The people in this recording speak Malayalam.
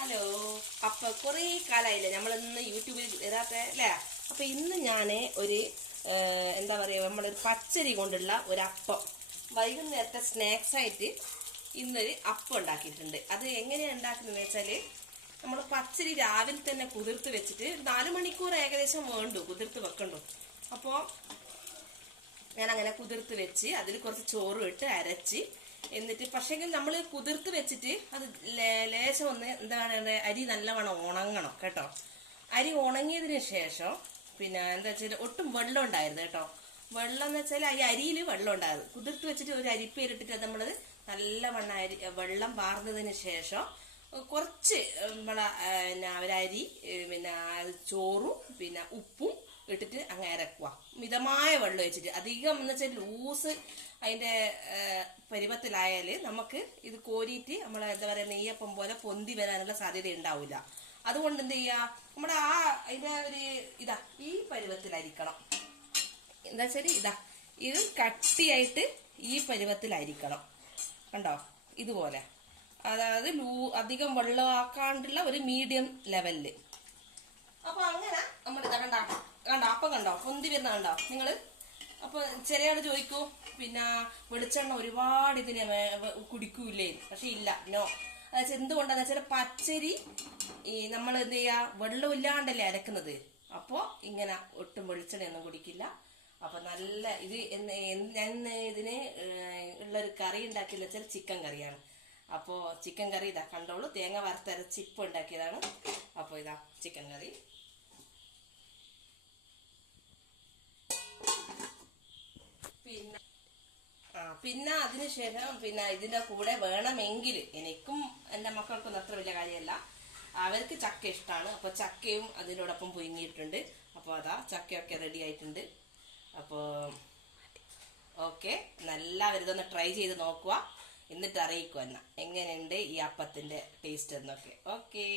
ഹലോ. അപ്പൊ കുറേ കാലമായില്ലേ നമ്മളിന്ന് യൂട്യൂബിൽ വരാത്ത അല്ലേ? അപ്പൊ ഇന്ന് ഞാൻ ഒരു എന്താ പറയുക, നമ്മളൊരു പച്ചരി കൊണ്ടുള്ള ഒരു അപ്പം വൈകുന്നേരത്തെ സ്നാക്സ് ആയിട്ട് ഇന്നൊരു അപ്പം ഉണ്ടാക്കിയിട്ടുണ്ട്. അത് എങ്ങനെയാണ് ഉണ്ടാക്കുന്നതെന്ന് വെച്ചാൽ, നമ്മൾ പച്ചരി രാവിലെ തന്നെ കുതിർത്ത് വെച്ചിട്ട് 4 മണിക്കൂർ ഏകദേശം വേണ്ടു കുതിർത്ത് വെക്കണ്ടു. അപ്പോൾ ഞാൻ അങ്ങനെ കുതിർത്ത് വെച്ച് അതിൽ കുറച്ച് ചോറും ഇട്ട് അരച്ച്, എന്നിട്ട് പക്ഷേങ്കിൽ നമ്മൾ കുതിർത്ത് വെച്ചിട്ട് അത് ലേശം ഒന്ന് എന്താണ് അരി നല്ലവണ്ണം ഉണങ്ങണം കേട്ടോ. അരി ഉണങ്ങിയതിന് ശേഷം പിന്നെ എന്താ വെച്ചാൽ ഒട്ടും വെള്ളം ഉണ്ടായിരുന്നു കേട്ടോ. വെള്ളം എന്ന് വെച്ചാൽ ഈ അരിയിൽ വെള്ളം ഉണ്ടായിരുന്നു. കുതിർത്ത് വെച്ചിട്ട് ഒരു അരിപ്പേരിട്ടിട്ട് നമ്മൾ നല്ലവണ്ണം വെള്ളം വാർന്നതിന് ശേഷം കുറച്ച് ഒരരി പിന്നെ ചോറും പിന്നെ ഉപ്പും ഇട്ടിട്ട് അങ്ങ് ഇറക്കുക. മിതമായ വെള്ളം വെച്ചിട്ട്, അധികം എന്ന് വെച്ചാൽ ലൂസ് അതിന്റെ പരുവത്തിലായാൽ നമുക്ക് ഇത് കോരിയിട്ട് നമ്മൾ എന്താ പറയുക നെയ്യപ്പം പോലെ പൊന്തി വരാനുള്ള സാധ്യത ഉണ്ടാവില്ല. അതുകൊണ്ട് എന്ത് ചെയ്യുക, നമ്മുടെ അതിന്റെ ഒരു ഈ പരുവത്തിലായിരിക്കണം. എന്താ വെച്ചാൽ ഇത് കട്ടിയായിട്ട് ഈ പരുവത്തിലായിരിക്കണം. കണ്ടോ, ഇതുപോലെ. അതായത് അധികം വെള്ളമാക്കാണ്ടുള്ള ഒരു മീഡിയം ലെവലില്. അപ്പൊ അങ്ങനെ നമ്മൾ കണ്ടോ അപ്പം കണ്ടോ പൊന്തി വരുന്ന കണ്ടോ നിങ്ങള്. അപ്പൊ ചില ആള് ചോദിക്കൂ, പിന്നെ വെളിച്ചെണ്ണ ഒരുപാട് ഇതിന് കുടിക്കൂലേ? പക്ഷെ ഇല്ല, നോ. അതായത് എന്തുകൊണ്ടാന്ന് വെച്ചാൽ പച്ചരി നമ്മൾ എന്ത് ചെയ്യാ, വെള്ളമില്ലാണ്ടല്ലേ അരക്കുന്നത്. അപ്പോ ഇങ്ങനെ ഒട്ടും വെളിച്ചെണ്ണയൊന്നും കുടിക്കില്ല. അപ്പൊ നല്ല ഇത് ഞാൻ ഇതിന് ഉള്ളൊരു കറി ഉണ്ടാക്കിയെന്ന് വെച്ചാൽ ചിക്കൻ കറിയാണ്. അപ്പോ ചിക്കൻ കറി കണ്ടോളൂ, തേങ്ങ വറുത്തരച്ച് ഇപ്പം ഉണ്ടാക്കിയതാണ്. അപ്പൊ ചിക്കൻ കറി. പിന്നെ അതിനുശേഷം പിന്നെ ഇതിന്റെ കൂടെ വേണമെങ്കിൽ, എനിക്കും എൻ്റെ മക്കൾക്കൊന്നും അത്ര വലിയ കാര്യമല്ല, അവർക്ക് ചക്ക ഇഷ്ടമാണ്. അപ്പൊ ചക്കയും അതിനോടൊപ്പം പുഴുങ്ങിയിട്ടുണ്ട്. അപ്പോൾ ചക്കയൊക്കെ റെഡി ആയിട്ടുണ്ട്. അപ്പോൾ ഓക്കെ, എല്ലാവരും ഇതൊന്ന് ട്രൈ ചെയ്ത് നോക്കുക, എന്നിട്ട് അറിയിക്കുക എങ്ങനെയുണ്ട് ഈ അപ്പത്തിന്റെ ടേസ്റ്റ് എന്നൊക്കെ. ഓക്കേ.